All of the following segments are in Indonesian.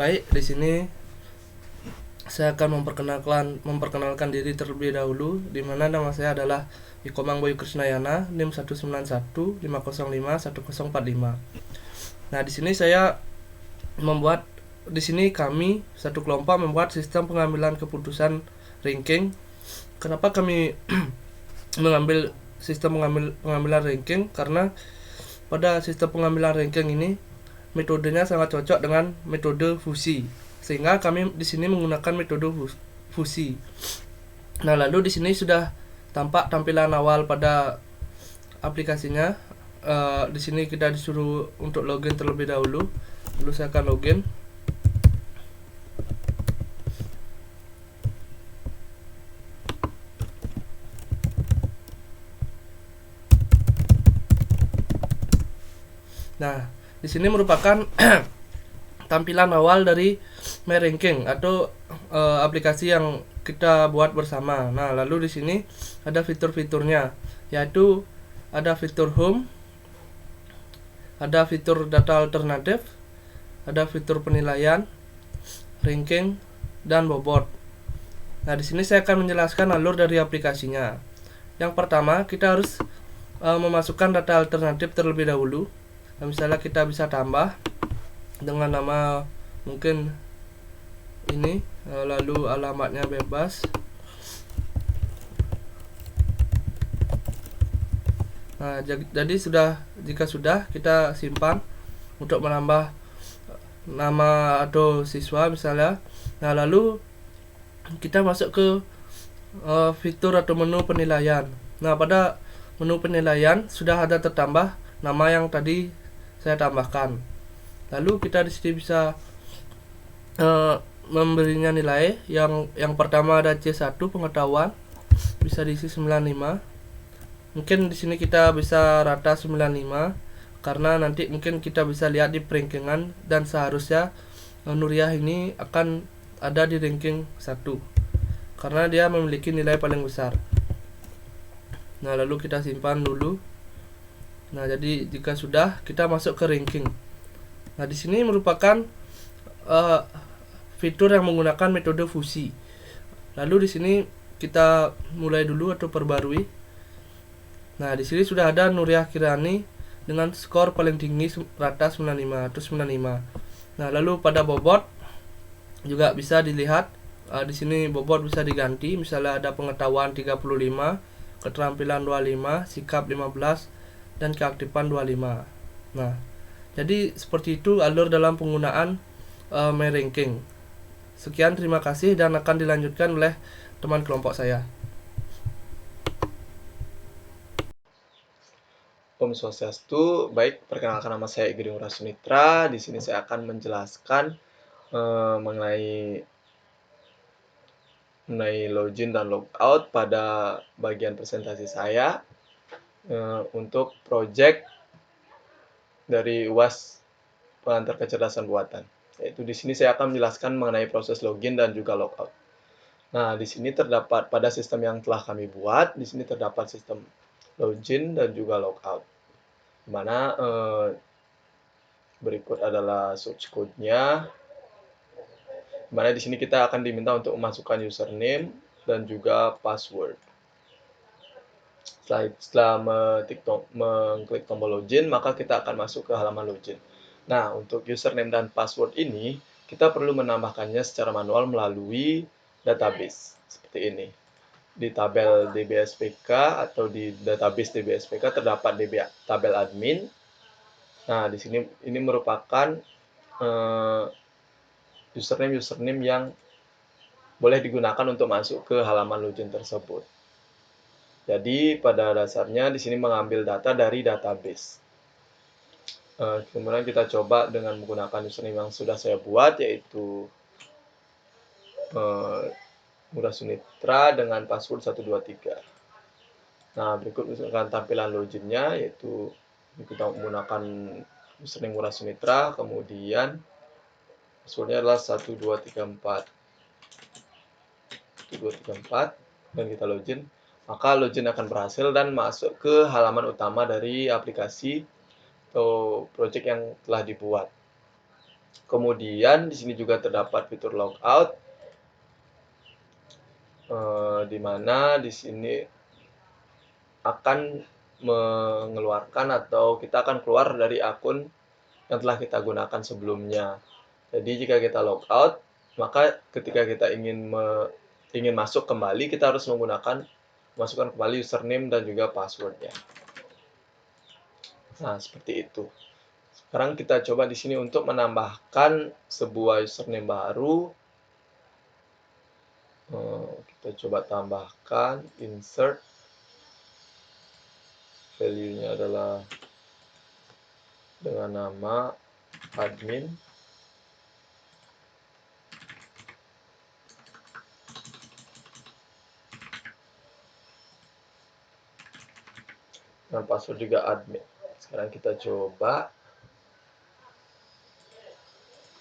Baik, di sini saya akan memperkenalkan diri terlebih dahulu, di mana nama saya adalah Ikomang Boy Krisnayana, NIM 19150511045. Nah, di sini kami satu kelompok membuat sistem pengambilan keputusan ranking. Kenapa kami mengambil pengambilan ranking? Karena pada sistem pengambilan ranking ini metodenya sangat cocok dengan metode fusi, sehingga kami di sini menggunakan metode fusi. Nah, lalu di sini sudah tampak tampilan awal pada aplikasinya. Di sini kita disuruh untuk login terlebih dahulu. Lalu saya akan login. Nah, di sini merupakan tampilan awal dari MyRanking atau aplikasi yang kita buat bersama. Nah, lalu di sini ada fitur-fiturnya, yaitu ada fitur home, ada fitur data alternatif, ada fitur penilaian, ranking, dan bobot. Nah, di sini saya akan menjelaskan alur dari aplikasinya. Yang pertama, kita harus memasukkan data alternatif terlebih dahulu. Nah, misalnya kita bisa tambah dengan nama mungkin ini, lalu alamatnya bebas. Nah, jadi jika sudah kita simpan untuk menambah nama atau siswa misalnya. Nah, lalu kita masuk ke fitur atau menu penilaian. Nah, pada menu penilaian sudah ada tertambah nama yang tadi saya tambahkan. Lalu kita di sini bisa memberinya nilai. Yang pertama ada C1 pengetahuan, bisa diisi 95. Mungkin di sini kita bisa rata 95 karena nanti mungkin kita bisa lihat di rankingan, dan seharusnya Nuriyah ini akan ada di ranking 1 karena dia memiliki nilai paling besar. Nah, lalu kita simpan dulu. Nah, jadi jika sudah, kita masuk ke ranking. Nah, di sini merupakan fitur yang menggunakan metode fusi. Lalu di sini kita mulai dulu atau perbarui. Nah, di sini sudah ada Nuriyah Kirani dengan skor paling tinggi rata 95 atau 95. Nah, lalu pada bobot juga bisa dilihat. Di sini bobot bisa diganti, misalnya ada pengetahuan 35, keterampilan 25, sikap 15, dan keaktifan 25. Nah, jadi seperti itu alur dalam penggunaan MyRanking. Sekian, terima kasih, dan akan dilanjutkan oleh teman kelompok saya. Om Swastiastu. Baik, perkenalkan nama saya Igede Ngurah. Di sini saya akan menjelaskan mengenai login dan logout pada bagian presentasi saya untuk project dari UAS Pengantar Kecerdasan Buatan. Yaitu di sini saya akan menjelaskan mengenai proses login dan juga logout. Nah, di sini terdapat pada sistem yang telah kami buat, di sini terdapat sistem login dan juga logout. Di mana berikut adalah source code-nya. Di mana di sini kita akan diminta untuk memasukkan username dan juga password. Setelah mengklik tombol login, maka kita akan masuk ke halaman login. Nah, untuk username dan password ini, kita perlu menambahkannya secara manual melalui database seperti ini. Di tabel DBSPK atau di database DBSPK terdapat tabel admin. Nah, di sini ini merupakan username yang boleh digunakan untuk masuk ke halaman login tersebut. Jadi pada dasarnya di sini mengambil data dari database. Kemudian kita coba dengan menggunakan username yang sudah saya buat, yaitu Ngurah Sunitra dengan password 123. Nah, berikut misalkan tampilan loginnya, yaitu kita menggunakan username Ngurah Sunitra, kemudian passwordnya adalah 1234. 1234, dan kita login. Maka login akan berhasil dan masuk ke halaman utama dari aplikasi atau project yang telah dibuat. Kemudian di sini juga terdapat fitur logout, di mana di sini akan mengeluarkan atau kita akan keluar dari akun yang telah kita gunakan sebelumnya. Jadi jika kita logout, maka ketika kita ingin masuk kembali, kita harus masukkan kembali username dan juga passwordnya. Nah, seperti itu. Sekarang kita coba di sini untuk menambahkan sebuah username baru. Kita coba tambahkan, insert, value-nya adalah dengan nama admin. Dan password juga admin. Sekarang kita coba.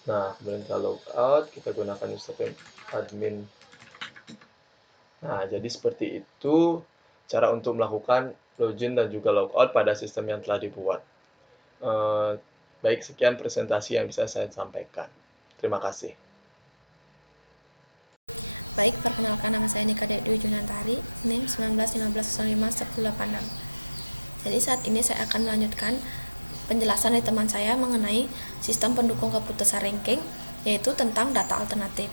Nah, kemudian kita logout, kita gunakan username admin. Nah, jadi seperti itu cara untuk melakukan login dan juga logout pada sistem yang telah dibuat. Baik, sekian presentasi yang bisa saya sampaikan. Terima kasih. Baik, perkenalkan nama saya Nika Dwi Junantari, NIM 1915051086. Jadi saat ini saya akan melanjutkan penjelasan dari teman saya mengenai sistem pendukung keputusan ranking, yaitu tentang data alternatif.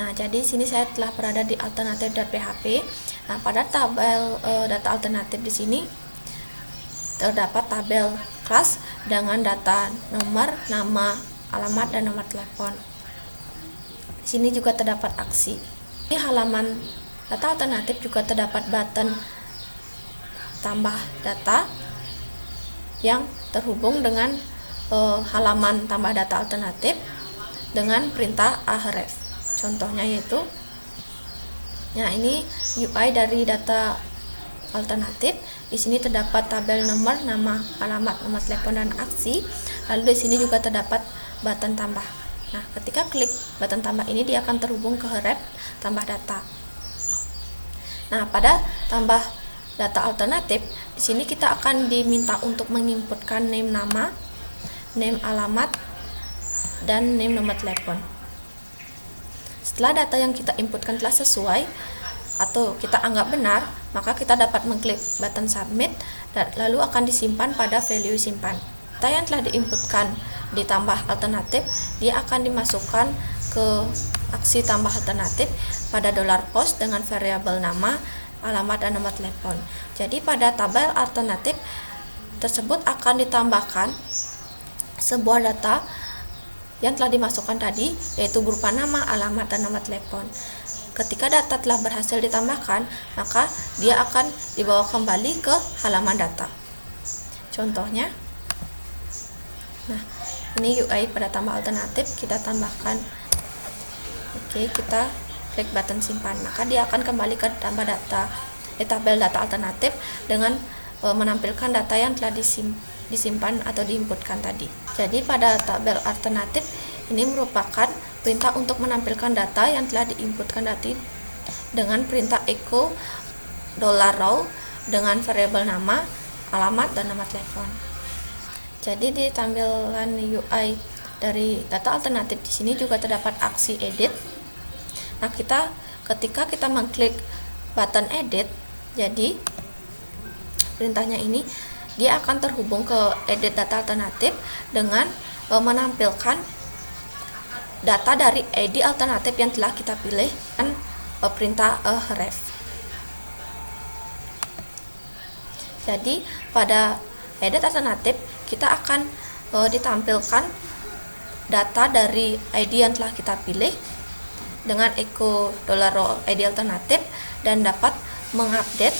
Nah, jadi sini saya telah berada di alternatif.php. Nah, pada tabel data alternatif di sini terdapat tabel kelas dengan data nomor, nama, alamat, dan nomor telepon. Di sini juga terdapat aksi. Di halaman data alternatif juga terdapat button tambah data yang terhubung dengan halaman tambah data alternatif dengan perintah ahref. Contohnya yaitu, nah ini UI dari data alternatif. Di sini terdapat tabel nomor, nama, alamat, nomor telepon, dan aksi. Lalu di sini juga terdapat button tambah. Nah, ketika klik button tambah ini, dia akan terhubung ke ref tambah data. Nah, pada tambah data alternatif, di sini kita akan diminta untuk menginputkan name nama, name alamat, dan name nomor telepon. Setelah data yang kita inputkan telah sesuai atau kita anggap benar, maka kita dapat mengklik button submit dan lalu akan disimpan pada value simpan. Data yang telah diinputkan ditambah alternatif, dia akan dimasukkan ke aksi tambah alternatif pada $post dengan variabel nama, alamat, dan nomor telepon. Jadi pada tabel alternatif tersebut akan ditambahkan sebuah data yang telah dimasukkan tadi, yaitu berupa nama, alamat, dan nomor telepon. Ketika data telah berhasil ditambahkan, maka dia akan dibawa kembali ke halaman data. Contohnya, nah ini UI pada tambah alternatif, kita tambahkan. Oke, kita klik button simpan, maka dia akan kembali ke tambah data, tabel data alternatif dengan menampilkan data yang telah disimpan atau diinputkan tadi. Jadi pada tabel alternatif ini merupakan perintah untuk menampilkan data yang telah diinputkan tadi dengan perintah echo $row dengan variabel nama, alamat, dan nomor telepon. Jadi di tampilan UI dari data alternatif di sini juga terdapat aksi edit. Nah, ketika kita mengklik button edit, jadi perintahnya ini dia akan terhubung ke edit data alternatif dengan menampilkan data dari ID alternatif yang telah kita pilih dan perintah ref. Jadi pada edit alternatif kita akan ditampilkan data dari ID yang telah kita pilih dengan echo $ID alternatif dan dapat mengupdate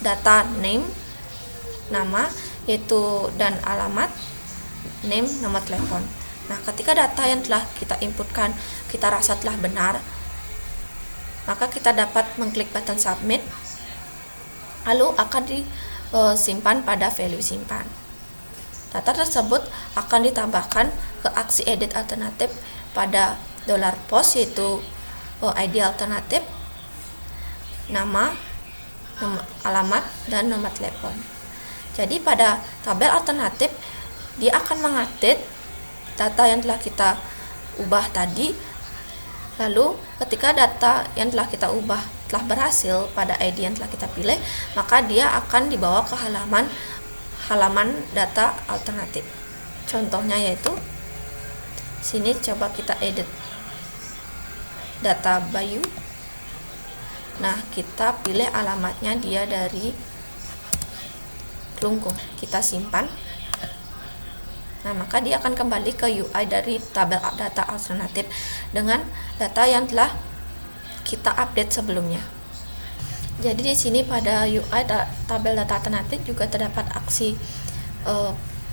data name, nama, yaitu dan alamat, name, nomor telepon. Nah, ketika data yang telah kita inputkan kita rasa telah benar, maka kita dapat mengklik button submit, lalu akan disimpan pada value simpan. Data tersebut akan ditambahkan ke aksi edit alternatif pada $post, yaitu ID alternatif, nama, alamat, dan nomor telepon. Jadi pada tabel alternatif dia akan mengupdate data yang telah kita ubah tadi. Lalu ketika data yang telah kita ubah telah berhasil pada ID yang telah kita pilih, maka dia akan dibawa ke halaman data alternatif. Contohnya yaitu sini coba kita edit data Bayu. Nah, kita pilih alamatnya dia dari Klungkung. Kita simpan. Nah, maka dia akan kembali ke UI dari tabel data alternatif dengan data yang telah kita update sebelumnya. Jadi di sini pada UI tabel data alternatif juga terdapat aksi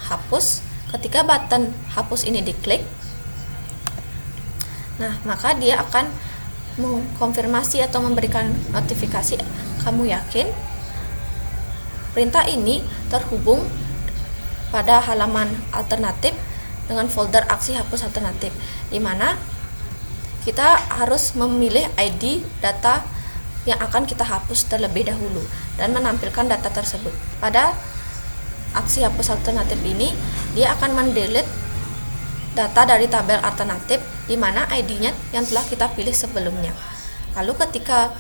hapus. Ketika button hapus ini diklik, nah maka dia akan mengkonfirmasi atau memberikan notifikasi, kamu yakin perintah ini terhubung pada halaman alternatif dengan folder aksi hapus alternatif, di mana kita harus memilih ID data yang akan kita hapus terlebih dahulu dan menampilkan data tersebut. Pada aksi hapus alternatif ini, dia akan mendelete data dari tabel alternatif di mana ID-nya yang telah kita pilih sebelumnya. Lalu ketika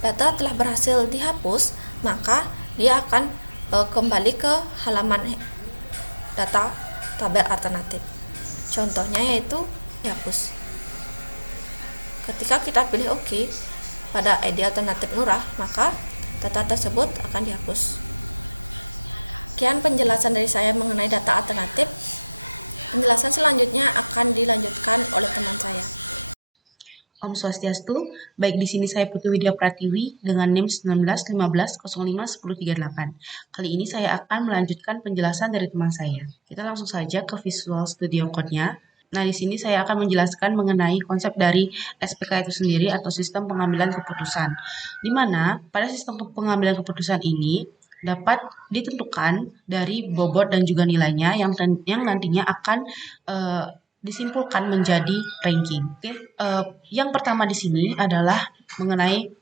data telah berhasil dihapus, maka dia akan kembali ke halaman data tabel alternatif. Contohnya yaitu dihapus. Ketika kita pilih OK pada ID alternatif Nurah, maka data tersebut akan dihapus. Sekian penjelasan dari saya mengenai data alternatif. Penjelasan selanjutnya akan dilanjutkan oleh teman saya. Om Swastiastu, baik di sini saya Putu Widya Pratiwi dengan NIM 1915051038. Kali ini saya akan melanjutkan penjelasan dari teman saya. Kita langsung saja ke Visual Studio Code-nya. Nah, di sini saya akan menjelaskan mengenai konsep dari SPK itu sendiri atau sistem pengambilan keputusan. Di mana pada sistem pengambilan keputusan ini dapat ditentukan dari bobot dan juga nilainya yang nantinya akan disimpulkan menjadi ranking. Oke, yang pertama di sini adalah mengenai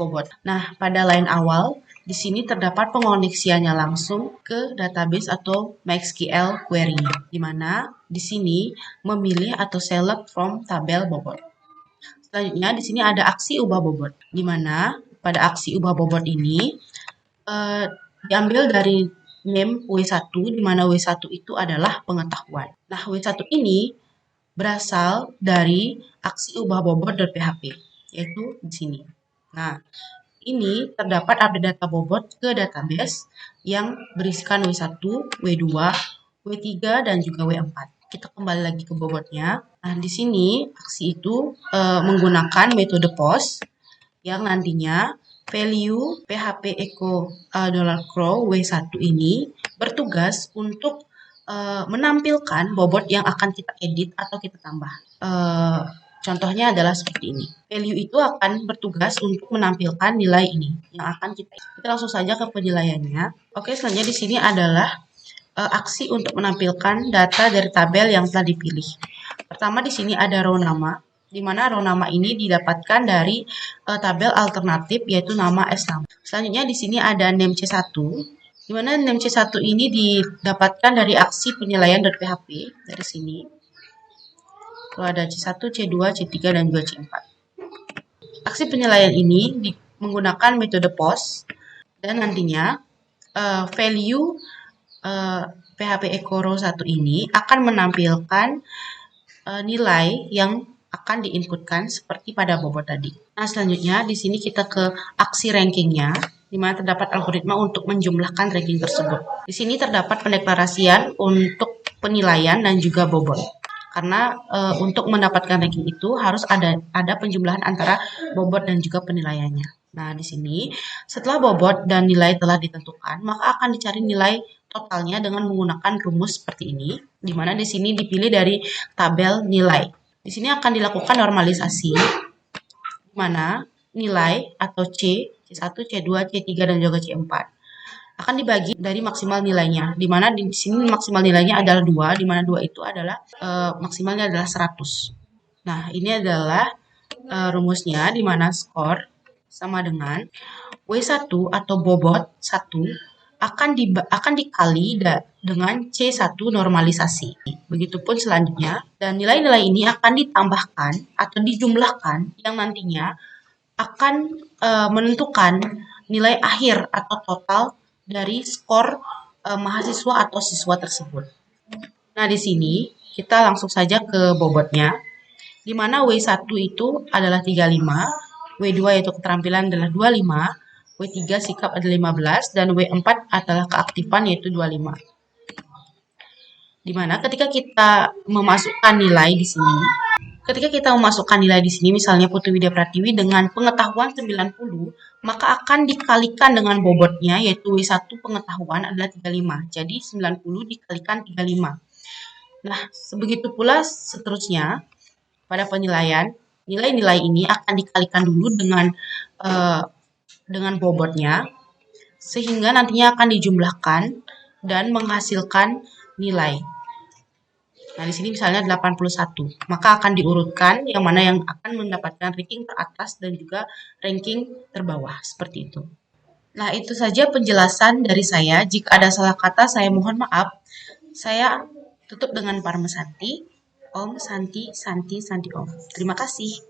bobot. Nah, pada line awal di sini terdapat pengoneksiannya langsung ke database atau MySQL query, di mana di sini memilih atau select from tabel bobot. Selanjutnya di sini ada aksi ubah bobot, di mana pada aksi ubah bobot ini diambil dari name W1, di mana W1 itu adalah pengetahuan. Nah, W1 ini berasal dari aksi ubah bobot.php, yaitu di sini. Nah, ini terdapat update data bobot ke database yang berisikan W1, W2, W3, dan juga W4. Kita kembali lagi ke bobotnya. Nah, di sini aksi itu menggunakan metode post yang nantinya value php echo $crow W1 ini bertugas untuk menampilkan bobot yang akan kita edit atau kita tambah. Contohnya adalah seperti ini. Value itu akan bertugas untuk menampilkan nilai ini yang akan kita edit. Kita langsung saja ke penilaiannya. Oke, selanjutnya di sini adalah aksi untuk menampilkan data dari tabel yang telah dipilih. Pertama di sini ada row nama, di mana row nama ini didapatkan dari tabel alternatif yaitu nama S nama. Selanjutnya di sini ada name C1, di mana name C1 ini didapatkan dari aksi penilaian.php dari sini. Lalu ada C1, C2, C3, dan juga C4. Aksi penilaian ini menggunakan metode post dan nantinya value PHP echo row 1 ini akan menampilkan nilai yang akan diinputkan seperti pada bobot tadi. Nah, selanjutnya di sini kita ke aksi rankingnya, di mana terdapat algoritma untuk menjumlahkan ranking tersebut. Di sini terdapat pendeklarasian untuk penilaian dan juga bobot. Karena untuk mendapatkan ranking itu harus ada penjumlahan antara bobot dan juga penilaiannya. Nah, di sini setelah bobot dan nilai telah ditentukan, maka akan dicari nilai totalnya dengan menggunakan rumus seperti ini, di mana di sini dipilih dari tabel nilai. Di sini akan dilakukan normalisasi, di mana nilai atau C1, C2, C3, dan juga C4 akan dibagi dari maksimal nilainya, di mana di sini maksimal nilainya adalah 2, di mana 2 itu adalah maksimalnya adalah 100. Nah, ini adalah rumusnya, di mana skor sama dengan W1 atau bobot 1 akan dikali dengan C1 normalisasi. Begitupun selanjutnya, dan nilai-nilai ini akan ditambahkan atau dijumlahkan yang nantinya akan menentukan nilai akhir atau total dari skor mahasiswa atau siswa tersebut. Nah, di sini kita langsung saja ke bobotnya, di mana W1 itu adalah 35, W2 yaitu keterampilan adalah 25, W3 sikap adalah 15, dan W4 adalah keaktifan yaitu 25. Dimana ketika kita memasukkan nilai di sini, misalnya Putri Widya Pratiwi dengan pengetahuan 90, maka akan dikalikan dengan bobotnya, yaitu W1 pengetahuan adalah 35. Jadi 90 dikalikan 35. Nah, sebegitu pula seterusnya pada penilaian, nilai-nilai ini akan dikalikan dulu dengan bobotnya, sehingga nantinya akan dijumlahkan dan menghasilkan nilai. Nah, di sini misalnya 81, maka akan diurutkan yang mana yang akan mendapatkan ranking teratas dan juga ranking terbawah, seperti itu. Nah, itu saja penjelasan dari saya. Jika ada salah kata, saya mohon maaf. Saya tutup dengan Parmesanti. Om Santi Santi Santi Om. Terima kasih.